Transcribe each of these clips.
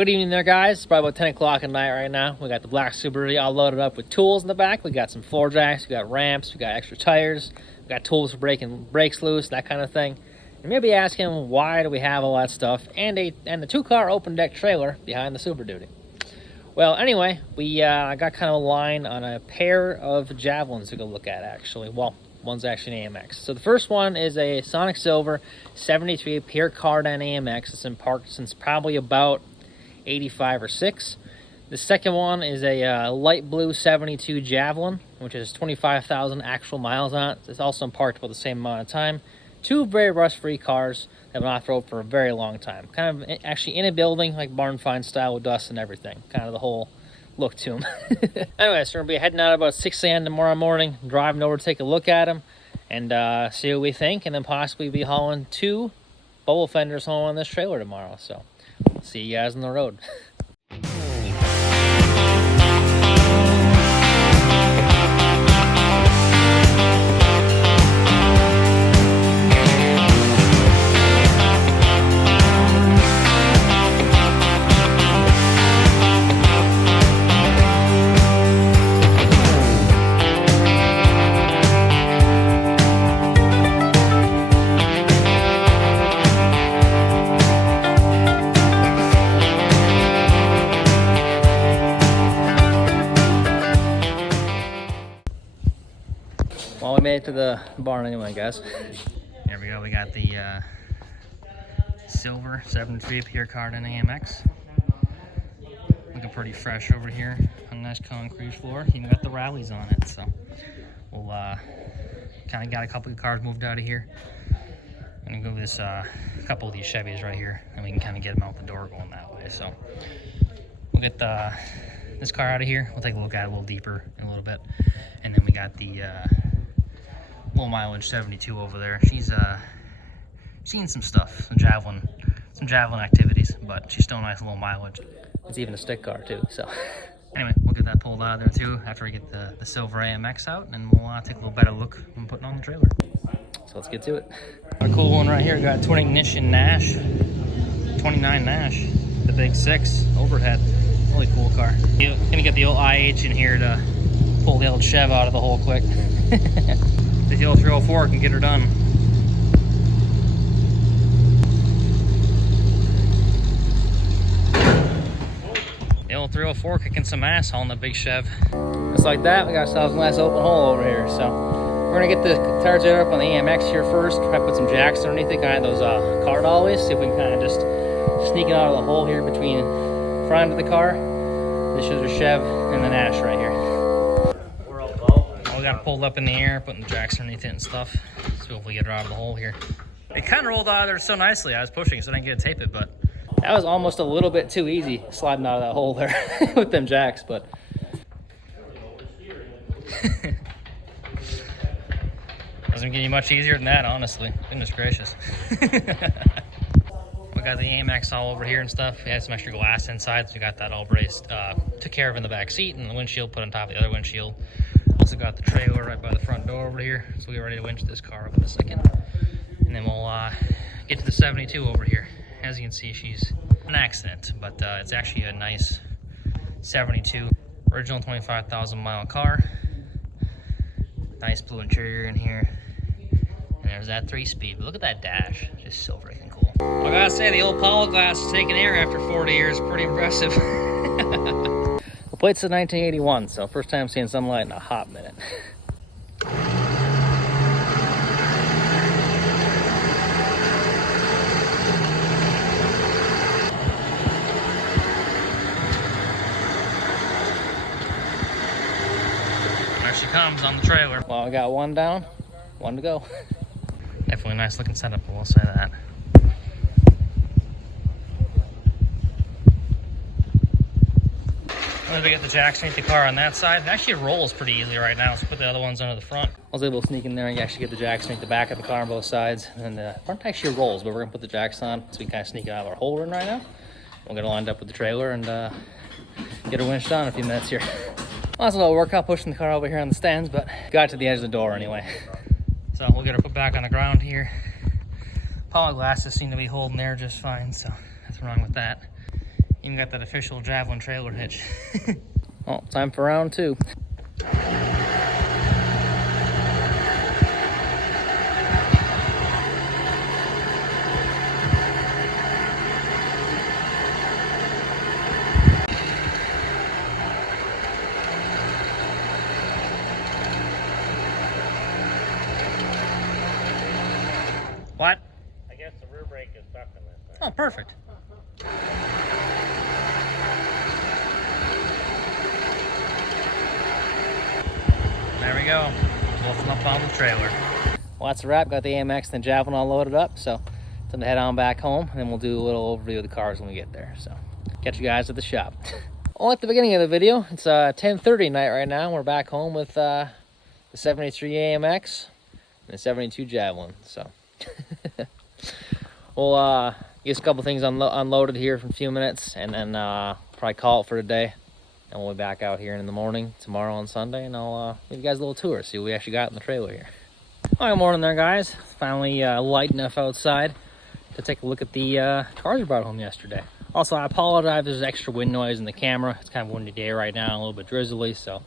Good evening there, guys. It's probably about 10 o'clock at night right now. We got the black Subaru all loaded up with tools in the back. We got some floor jacks, we got ramps, we got extra tires, we got tools for breaking brakes loose, that kind of thing. You may be asking, why do we have all that stuff and the 2-car open deck trailer behind the Super Duty? Well, anyway, we got kind of a line on a pair of Javelins to go look at, actually. Well, one's actually an AMX. So the first one is a Sonic Silver 73 Pure Cardin AMX. It's been parked since probably about 85 or 6. The second one is a light blue 72 Javelin, which is 25,000 actual miles on it. It's also parked about the same amount of time. Two very rust-free cars that have been off-road for a very long time. Kind of actually in a building, like barn find style with dust and everything. Kind of the whole look to them. Anyway, so we're going to be heading out about 6 a.m. tomorrow morning, driving over to take a look at them and see what we think, and then possibly be hauling 2 bubble fenders home on this trailer tomorrow. So, see you guys on the road. Well, we made it to the barn anyway, guys. Here we go. We got the silver 73 Pure Cardin AMX. Looking pretty fresh over here on a nice concrete floor. Even got the rallies on it, so we'll kind of got a couple of cars moved out of here. I'm gonna go this couple of these Chevys right here, and we can kind of get them out the door going that way. So we'll get this car out of here. We'll take a look at it a little deeper in a little bit, and then we got the low mileage 72 over there. She's seen some stuff, some javelin activities, but she's still nice low mileage. It's even a stick car too. So anyway, we'll get that pulled out of there too after we get the silver AMX out, and we'll take a little better look when putting on the trailer. So let's get to it. Got a cool one right here. Got a twin ignition Nash, 29 Nash, the big 6 overhead. Really cool car. You're gonna get the old IH in here to pull the old Chev out of the hole quick. The old 304 can get her done. The old 304 kicking some ass hauling the big Chev. Just like that, we got ourselves a nice open hole over here. So we're gonna get the tires up on the AMX here first. Try to put some jacks underneath it, kind of those car dollies. See if we can kind of just sneak it out of the hole here between the front of the car. This is the Chev and the Nash right here. We got it pulled up in the air, putting the jacks underneath it and stuff. So hopefully get her out of the hole here. It kind of rolled out of there so nicely. I was pushing so I didn't get to tape it, but that was almost a little bit too easy sliding out of that hole there with them jacks, but doesn't get you much easier than that, honestly. Goodness gracious. We got the AMX all over here and stuff. We had some extra glass inside, so we got that all braced. Took care of in the back seat, and the windshield put on top of the other windshield. Also got the trailer right by the front door over here, so we're ready to winch this car up in a second. And then we'll get to the 72 over here. As you can see, she's an accident, but it's actually a nice 72. Original 25,000 mile car. Nice blue interior in here. And there's that 3-speed. But look at that dash, just so freaking cool. Well, I gotta say, the old Apollo glass is taking air after 40 years. Pretty impressive. The plate's in 1981, so first time seeing sunlight in a hot minute. There she comes on the trailer. Well, I got one down, one to go. Definitely a nice looking setup, I will say that. Once we get the jacks underneath the car on that side, it actually rolls pretty easily right now, so put the other ones under the front. I was able to sneak in there and actually get the jacks underneath the back of the car on both sides. And the front actually rolls, but we're gonna put the jacks on so we can kind of sneak it out of our hole in right now. We'll get it lined up with the trailer and get her winched on in a few minutes here. Well, that's a little workout pushing the car over here on the stands, but got to the edge of the door anyway. So we'll get her put back on the ground here. Apollo glasses seem to be holding there just fine, so nothing wrong with that. Even got that official Javelin trailer hitch. Well, time for round 2. What? I guess the rear brake is stuck on this thing. Oh, perfect. There we go. Wolfing up on the trailer. Well, that's a wrap. Got the AMX and the Javelin all loaded up, so time to head on back home, and then we'll do a little overview of the cars when we get there. So, catch you guys at the shop. Well, at the beginning of the video, it's 10:30 night right now. We're back home with the 73 AMX and the 72 Javelin. So, we'll get a couple things unloaded here for a few minutes, and then probably call it for today. And we'll be back out here in the morning tomorrow on Sunday, and I'll give you guys a little tour, see what we actually got in the trailer here. All right, morning there, guys. Finally light enough outside to take a look at the cars we brought home yesterday. Also, I apologize if there's extra wind noise in the camera. It's kind of a windy day right now, a little bit drizzly, so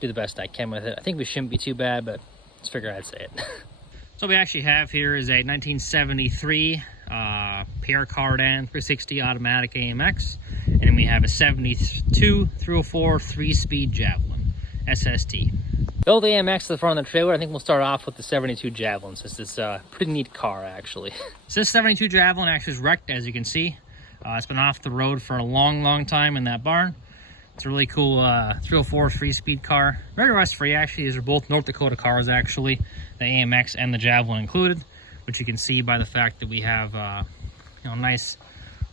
do the best I can with it. I think we shouldn't be too bad, but just figured I'd say it. So what we actually have here is a 1973 PR Cardan 360 automatic AMX, and then we have a 72 304 3-speed Javelin SST. Build the AMX to the front of the trailer. I think we'll start off with the 72 Javelin, since it's a pretty neat car, actually. So this 72 Javelin actually is wrecked, as you can see. It's been off the road for a long time in that barn. It's a really cool 304 3-speed car. Very rust-free, actually. These are both North Dakota cars, actually. The AMX and the Javelin included, which you can see by the fact that we have nice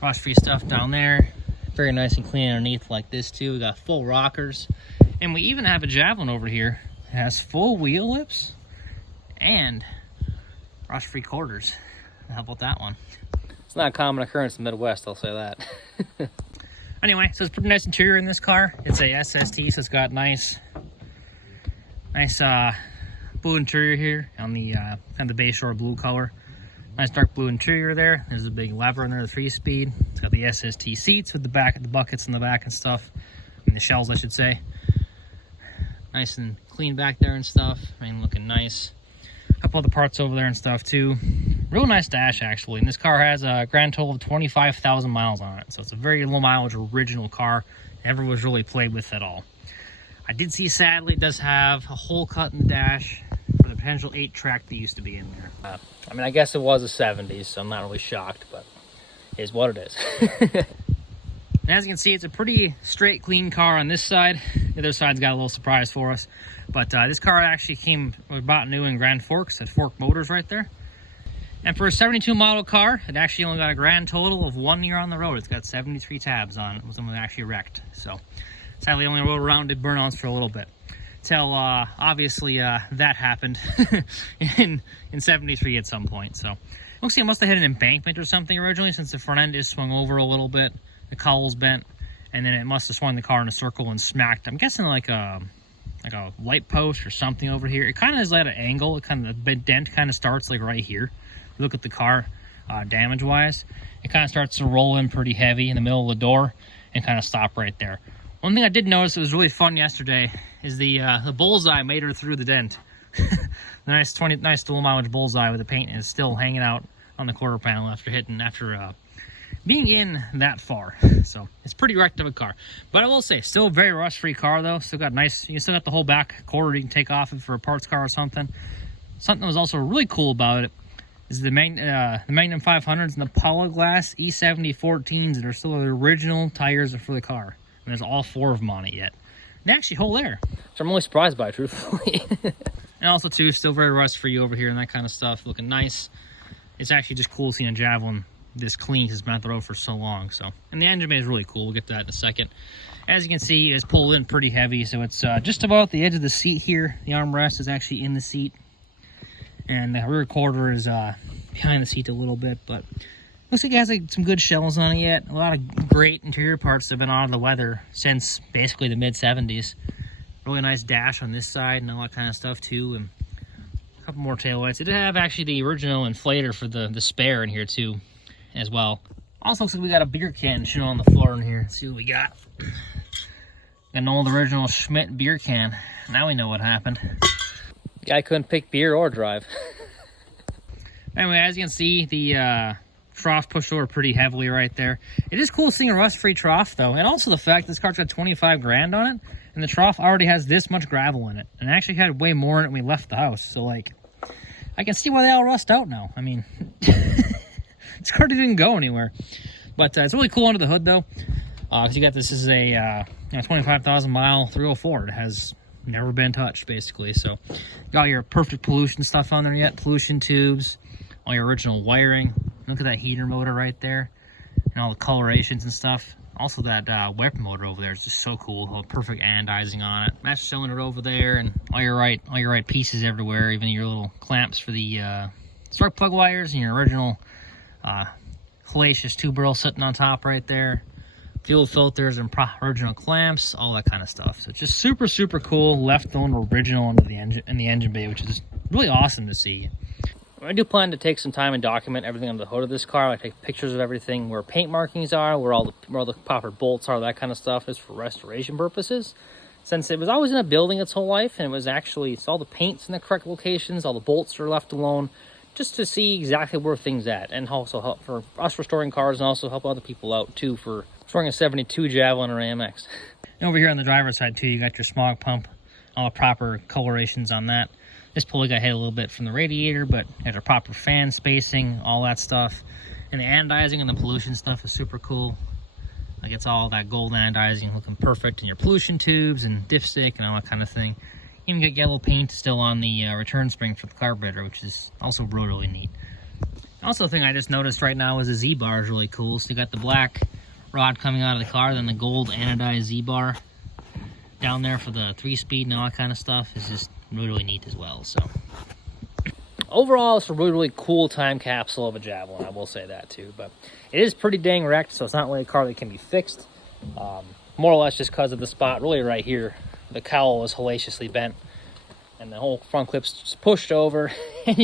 rust-free stuff down there. Very nice and clean underneath like this, too. We got full rockers. And we even have a Javelin over here. It has full wheel lips and rust-free quarters. How about that one? It's not a common occurrence in the Midwest, I'll say that. Anyway, so it's pretty nice interior in this car. It's a SST, so it's got nice blue interior here on the kind of the Bayshore blue color. Nice dark blue interior there. There's a big lever in there, the 3-speed. It's got the SST seats with the buckets in the back and stuff. I mean, the shells, I should say. Nice and clean back there and stuff. I mean, looking nice. A couple other parts over there and stuff too. Real nice dash, actually. And this car has a grand total of 25,000 miles on it. So it's a very low mileage original car. Never was really played with at all. I did see, sadly, it does have a hole cut in the dash for the potential 8-track that used to be in there. I mean, I guess it was a 70s, so I'm not really shocked, but it is what it is. And as you can see, it's a pretty straight, clean car on this side. The other side's got a little surprise for us. But this car actually was bought new in Grand Forks at Fork Motors right there. And for a 72 model car, it actually only got a grand total of 1 year on the road. It's got 73 tabs on it. It was actually wrecked. So sadly, only rode around, did burnouts for a little bit. Till obviously that happened in 73 at some point. So looks like it must have hit an embankment or something originally, since the front end is swung over a little bit. The cowl's bent, and then it must have swung the car in a circle and smacked, I'm guessing like a light post or something over here. It kind of is at an angle. It kind of, the dent kind of starts like right here. Look at the car damage wise. It kind of starts to roll in pretty heavy in the middle of the door and kind of stop right there. One thing I did notice that was really fun yesterday is the bullseye made her through the dent. The nice low mileage bullseye with the paint is still hanging out on the quarter panel after being in that far. So it's pretty wrecked of a car, but I will say still a very rust-free car though. Still got nice, you still got the whole back quarter you can take off it for a parts car or something. Something that was also really cool about it is the Magnum 500s and the Apollo Glass E70 14s that are still the original tires for the car, and there's all 4 of them on it yet. And they actually hold air, which I'm really surprised by, truthfully. And also too, still very rust-free over here and that kind of stuff, looking nice. It's actually just cool seeing a Javelin this clean because it's been on the road for so long. So, and the engine bay is really cool. We'll get to that in a second. As you can see, it's pulled in pretty heavy, so it's just about the edge of the seat here. The armrest is actually in the seat, and the rear quarter is behind the seat a little bit, but looks like it has some good shells on it yet. A lot of great interior parts that have been out of the weather since basically the mid-70s. Really nice dash on this side and all that kind of stuff too, and a couple more taillights. It did have actually the original inflator for the spare in here too, as well. Also looks like we got a beer can shown on the floor in here. Let's see what we got. Got an old original Schmidt beer can. Now we know what happened. Guy couldn't pick beer or drive. Anyway, as you can see, the trough pushed over pretty heavily right there. It is cool seeing a rust-free trough though, and also the fact this car's got 25 grand on it, and the trough already has this much gravel in it, and it actually had way more in it when we left the house. So like, I can see why they all rust out now. I mean, this car didn't go anywhere, but it's really cool under the hood though. Cause you got this is a 25,000 mile 304. It has never been touched basically. So got your perfect pollution stuff on there yet, pollution tubes, all your original wiring. Look at that heater motor right there, and all the colorations and stuff. Also that weapon motor over there is just so cool. All perfect anodizing on it. Master cylinder over there, and all your right pieces everywhere. Even your little clamps for the spark plug wires, and your original hellacious tubercle sitting on top right there. Fuel filters and original clamps, all that kind of stuff. So it's just super, super cool. Left on original under the engine in the engine bay, which is really awesome to see. I do plan to take some time and document everything on the hood of this car. I take pictures of everything, where paint markings are, where all the proper bolts are, that kind of stuff, is for restoration purposes. Since it was always in a building its whole life, and it was actually, it's all the paint's in the correct locations, all the bolts are left alone, just to see exactly where things at, and also help for us restoring cars, and also help other people out too for restoring a 72 Javelin or AMX. And over here on the driver's side too, you got your smog pump, all the proper colorations on that. This pulley got hit a little bit from the radiator, but has a proper fan spacing, all that stuff. And the anodizing and the pollution stuff is super cool. Like it's all that gold anodizing looking perfect in your pollution tubes and dipstick and all that kind of thing. Even got yellow paint still on the return spring for the carburetor, which is also really, really neat. Also, the thing I just noticed right now is the Z-bar is really cool. So you got the black rod coming out of the car, then the gold anodized Z-bar down there for the 3-speed and all that kind of stuff is just really, really neat as well. So overall, it's a really, really cool time capsule of a Javelin. I will say that too, but it is pretty dang wrecked, so it's not really a car that can be fixed. More or less just because of the spot really right here. The cowl is hellaciously bent, and the whole front clip's just pushed over, and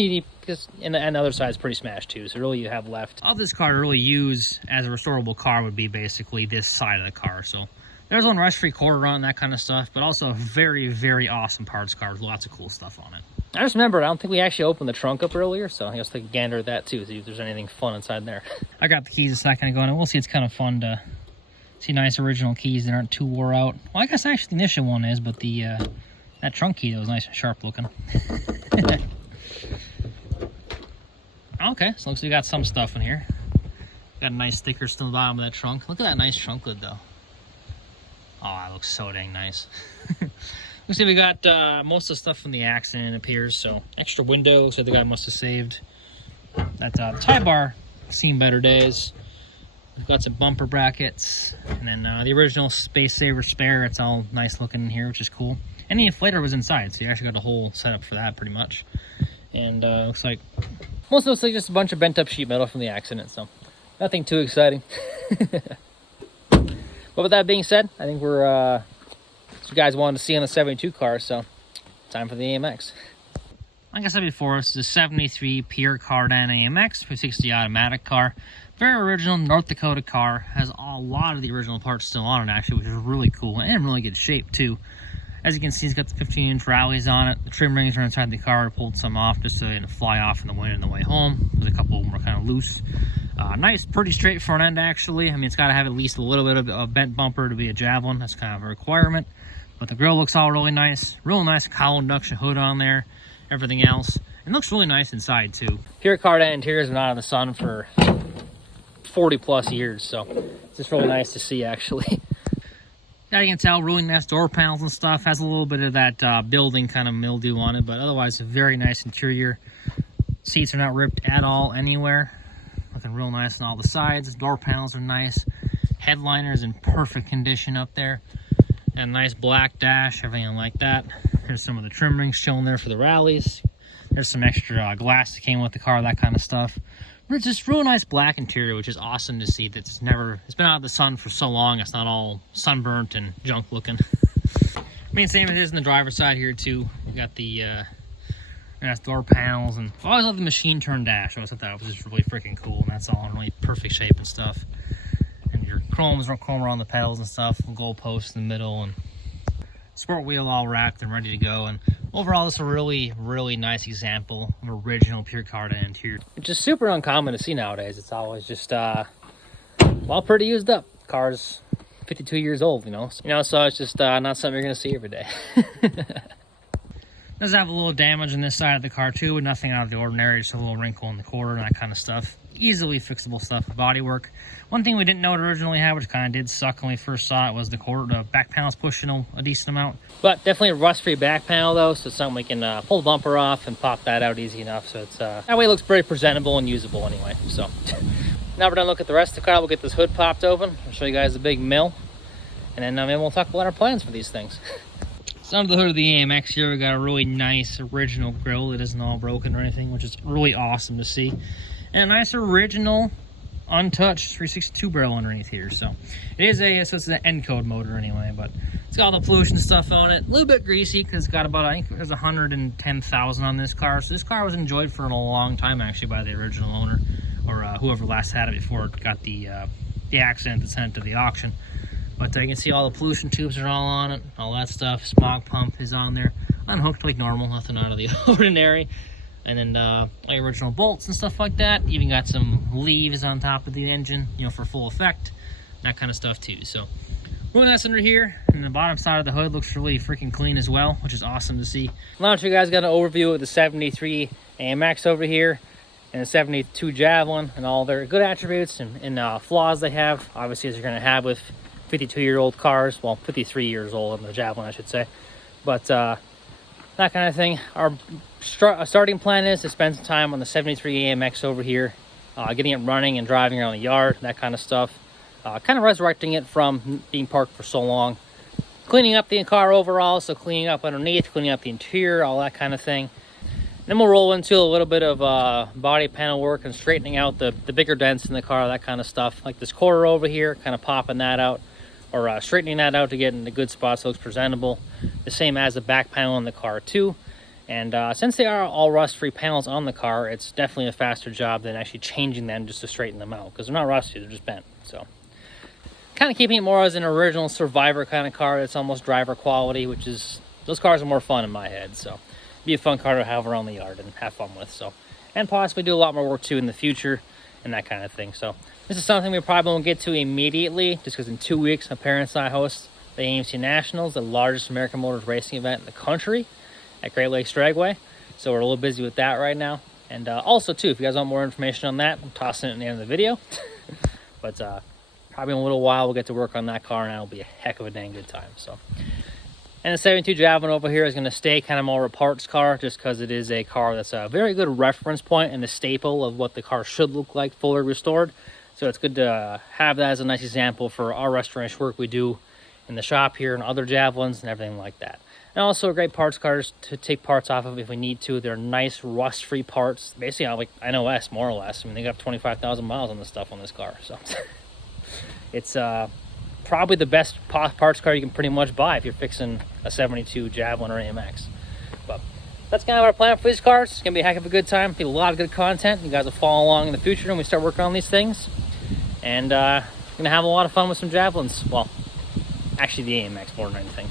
and the other side is pretty smashed too. So really, you have left all this car to really use as a restorable car would be basically this side of the car. So there's one rust-free quarter run, that kind of stuff, but also a very, very awesome parts car with lots of cool stuff on it. I just remembered, I don't think we actually opened the trunk up earlier, so I guess take a gander at that too, see if there's anything fun inside there. I got the keys a second ago, and we'll see. It's kind of fun to see nice original keys that aren't too wore out. Well, I guess actually the initial one is, but the that trunk key that was nice and sharp looking. Okay, so looks like we got some stuff in here. Got a nice sticker still on the bottom of that trunk. Look at that nice trunk lid though. Oh, that looks so dang nice. Looks like we got most of the stuff from the accident, it appears. So extra window, looks like the guy must have saved that tie bar, seen better days. We've got some bumper brackets, and then the original Space Saver spare. It's all nice looking in here, which is cool. And the inflator was inside, so you actually got a whole setup for that pretty much. And looks like most of it looks like just a bunch of bent up sheet metal from the accident, so nothing too exciting. But with that being said, I think we're what you guys wanted to see on the 72 car, so time for the AMX. Like I said before, this is a 73 Pierre Cardin AMX 360 automatic car. Very original North Dakota car. Has a lot of the original parts still on it actually, which is really cool and in really good shape too. As you can see, it's got the 15-inch rallies on it. The trim rings are inside the car. I pulled some off just so they didn't fly off in the wind on the way home. There's a couple of them were kind of loose. Nice, pretty straight front end actually. I mean, it's got to have at least a little bit of a bent bumper to be a Javelin. That's kind of a requirement. But the grille looks all really nice. Real nice cowl induction hood on there. Everything else. It looks really nice inside too. Pierre Cardin interiors have been out of the sun for 40 plus years, so it's just really nice to see actually. Now you can tell, really nice door panels and stuff. Has a little bit of that building kind of mildew on it, but otherwise a very nice interior. Seats are not ripped at all anywhere. Looking real nice on all the sides. Door panels are nice. Headliner's in perfect condition up there. And a nice black dash, everything like that. There's some of the trim rings showing there for the rallies. There's some extra glass that came with the car, that kind of stuff. It's just real nice black interior, which is awesome to see. It's been out of the sun for so long, it's not all sunburnt and junk looking. I mean, same as it is in the driver's side here too. We got the It has door panels, and I always love the machine turn dash. I always thought that was just really freaking cool, and that's all in really perfect shape and stuff. And your chromes are chrome around the pedals and stuff, gold posts in the middle, and sport wheel all wrapped and ready to go. And overall, this is a really, really nice example of original pure Carta interior, which is super uncommon to see nowadays. It's always just, well, pretty used up. Car's 52 years old, you know, so it's just not something you're gonna see every day. Does have a little damage on this side of the car too, but nothing out of the ordinary, just a little wrinkle in the quarter and that kind of stuff. Easily fixable stuff with bodywork. One thing we didn't know it originally had, which kind of did suck when we first saw it, was the back panel's pushing a decent amount. But definitely a rust-free back panel though, so it's something we can pull the bumper off and pop that out easy enough. So it's that way it looks very presentable and usable anyway. So now we're done looking at the rest of the car. We'll get this hood popped open. I'll show you guys the big mill, and then maybe we'll talk about our plans for these things. So under the hood of the AMX here, we got a really nice original grille that isn't all broken or anything, which is really awesome to see. And a nice original, untouched 362 barrel underneath here. So it is it's an end code motor anyway, but it's got all the pollution stuff on it. A little bit greasy because it's got about, I think there's 110,000 on this car. So this car was enjoyed for a long time actually by the original owner, or whoever last had it before it got the accident that sent it to the auction. But you can see all the pollution tubes are all on it, all that stuff. Smog pump is on there, unhooked like normal, nothing out of the ordinary. And then like original bolts and stuff like that. Even got some leaves on top of the engine, you know, for full effect, that kind of stuff too. So really nice under here, and the bottom side of the hood looks really freaking clean as well, which is awesome to see. Now that you guys got an overview of the 73 AMX over here and the 72 Javelin and all their good attributes and flaws they have, obviously, as you're going to have with 52-year-old cars, well, 53 years old on the Javelin, I should say. But that kind of thing. Our starting plan is to spend some time on the 73 AMX over here, getting it running and driving around the yard, that kind of stuff. Kind of resurrecting it from being parked for so long. Cleaning up the car overall, so cleaning up underneath, cleaning up the interior, all that kind of thing. Then we'll roll into a little bit of body panel work and straightening out the bigger dents in the car, that kind of stuff. Like this quarter over here, kind of popping that out, or straightening that out to get in a good spot so it looks presentable. The same as the back panel in the car too. And since they are all rust-free panels on the car, it's definitely a faster job than actually changing them just to straighten them out, because they're not rusty, they're just bent. So kind of keeping it more as an original Survivor kind of car that's almost driver quality, which is, those cars are more fun in my head. So be a fun car to have around the yard and have fun with. So, and possibly do a lot more work too in the future and that kind of thing. So this is something we probably won't get to immediately, just because in 2 weeks my parents and I host the AMC Nationals, the largest American Motors racing event in the country at Great Lakes Dragway. So we're a little busy with that right now. And also too, if you guys want more information on that, I'm tossing it in the end of the video. But probably in a little while we'll get to work on that car, and that'll be a heck of a dang good time. So, and the 72 Javelin over here is going to stay kind of more of a parts car, just because it is a car that's a very good reference point and a staple of what the car should look like fully restored. So it's good to have that as a nice example for our restoration work we do in the shop here and other Javelins and everything like that. And also a great parts car to take parts off of if we need to. They're nice rust-free parts, basically like NOS more or less. I mean, they got 25,000 miles on this stuff on this car, so it's probably the best parts car you can pretty much buy if you're fixing a 72 Javelin or AMX. But that's kind of our plan for these cars. It's gonna be a heck of a good time, be a lot of good content. You guys will follow along in the future when we start working on these things, and gonna have a lot of fun with some Javelins. Well, actually the AMX more than anything.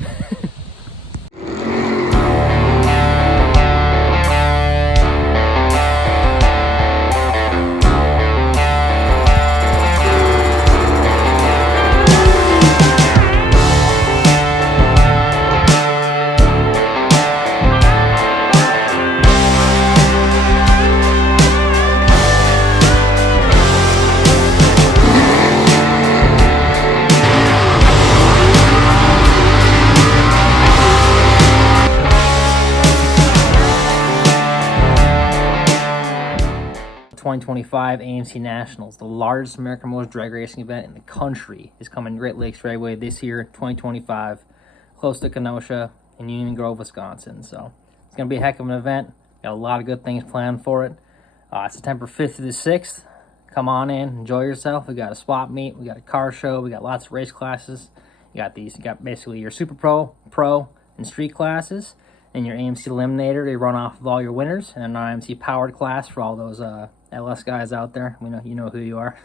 2025 AMC Nationals, the largest American Motors drag racing event in the country, is coming to Great Lakes Dragway this year, 2025, close to Kenosha in Union Grove, Wisconsin. So it's going to be a heck of an event. Got a lot of good things planned for it. September 5th to the 6th. Come on in, enjoy yourself. We got a swap meet, we got a car show, we got lots of race classes. You got basically your Super Pro, Pro, and Street classes. and your AMC Eliminator to run off of all your winners, and an AMC Powered class for all those LS guys out there. We know you know who you are.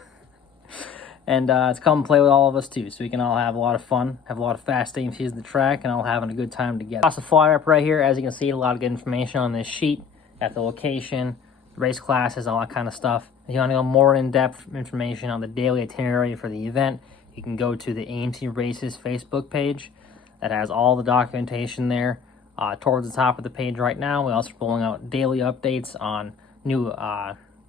And to come play with all of us too, so we can all have a lot of fun, have a lot of fast AMCs at the track, and all having a good time together. Toss the flyer up right here. As you can see, a lot of good information on this sheet. Got the location, race classes, all that kind of stuff. If you want to go more in-depth information on the daily itinerary for the event, you can go to the AMC Races Facebook page. That has all the documentation there. Towards the top of the page right now, we're also rolling out daily updates on new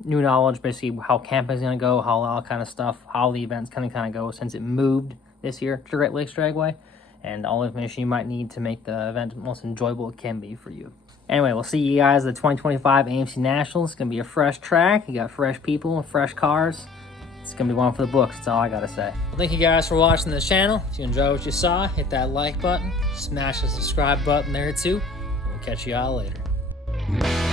knowledge, basically how camping is going to go, how all kind of stuff, how the event's going to kind of go since it moved this year to Great Lakes Dragway, and all the information you might need to make the event the most enjoyable it can be for you. Anyway, we'll see you guys at the 2025 AMC Nationals. It's going to be a fresh track. You got fresh people and fresh cars. It's going to be one for the books. That's all I got to say. Well, thank you guys for watching this channel. If you enjoyed what you saw, hit that like button. Smash the subscribe button there too. We'll catch you all later.